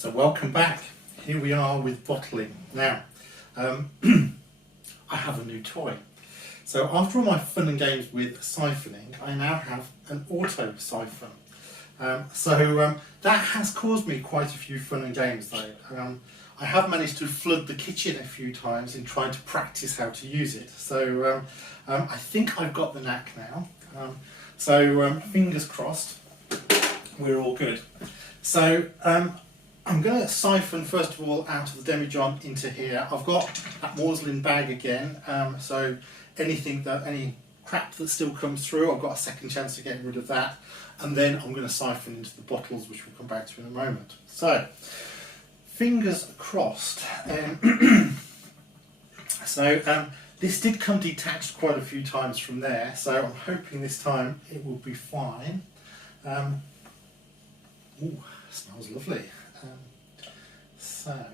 So welcome back. Here we are with bottling. Now, I have a new toy. So after all my fun and games with siphoning, I now have an Auto-Siphon. That has caused me quite a few fun and games though. I have managed to flood the kitchen a few times in trying to practice how to use it. So I think I've got the knack now. Fingers crossed, we're all good. So I'm going to siphon first of all out of the demijohn into here. I've got that muslin bag again, so any crap that still comes through, I've got a second chance of getting rid of that. And then I'm going to siphon into the bottles, which we'll come back to in a moment. So, fingers crossed. This did come detached quite a few times from there, so I'm hoping this time it will be fine. Ooh, smells lovely. I'm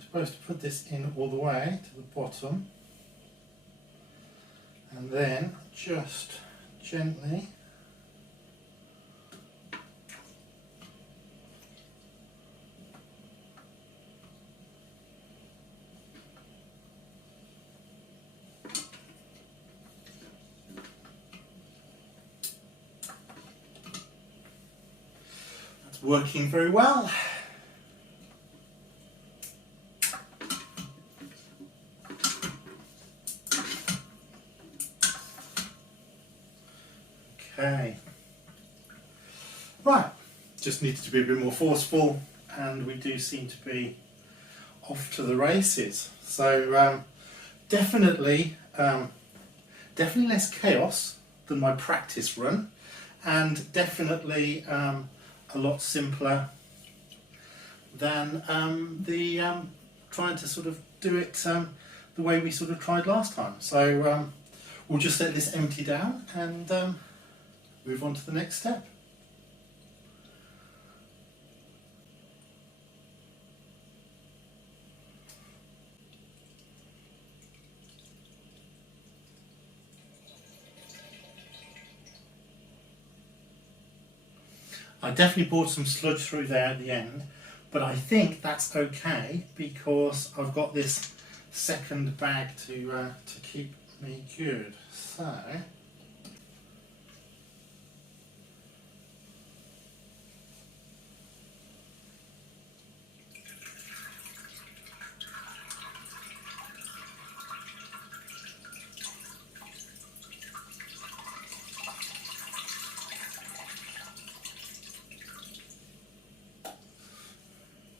supposed to put this in all the way to the bottom, and then just gently that's working very well. Okay, right, just needed to be a bit more forceful, and we do seem to be off to the races. So definitely less chaos than my practice run, and definitely a lot simpler than trying to sort of do it the way we sort of tried last time. So we'll just let this empty down and move on to the next step. I definitely brought some sludge through there at the end, but I think that's okay because I've got this second bag to keep me good. So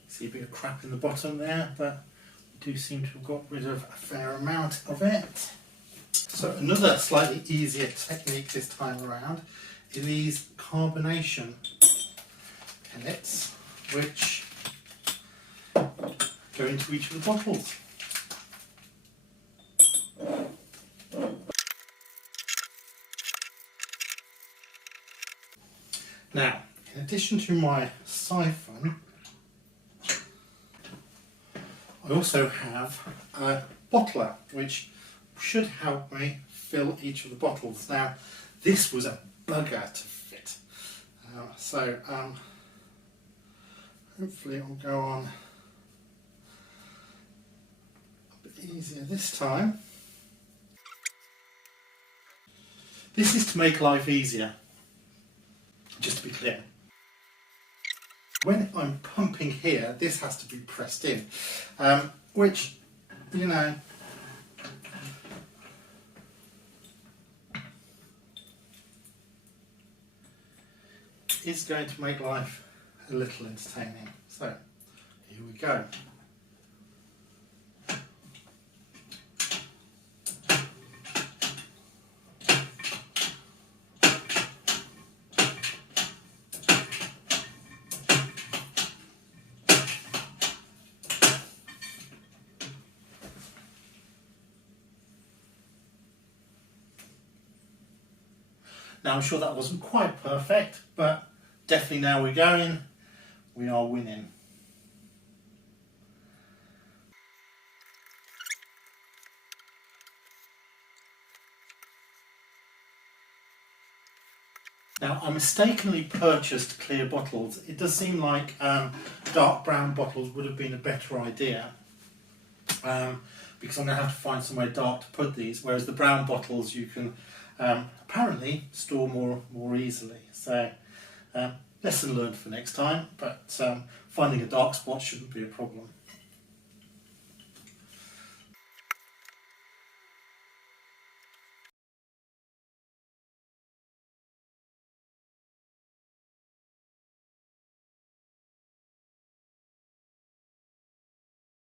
see a bit of crap in the bottom there, but we do seem to have got rid of a fair amount of it. So another slightly easier technique this time around are these carbonation pellets, which go into each of the bottles. Now, in addition to my siphon, I also have a bottler, which should help me fill each of the bottles. Now, this was a bugger to fit, hopefully it will go on a bit easier this time. This is to make life easier, just to be clear. When I'm pumping here, this has to be pressed in, which, you know, is going to make life a little entertaining. So, here we go. Now I'm sure that wasn't quite perfect, but definitely now we're going, we are winning. Now, I mistakenly purchased clear bottles. It does seem like dark brown bottles would have been a better idea, because I'm going to have to find somewhere dark to put these, whereas the brown bottles you can apparently store more easily. So, lesson learned for next time, but finding a dark spot shouldn't be a problem.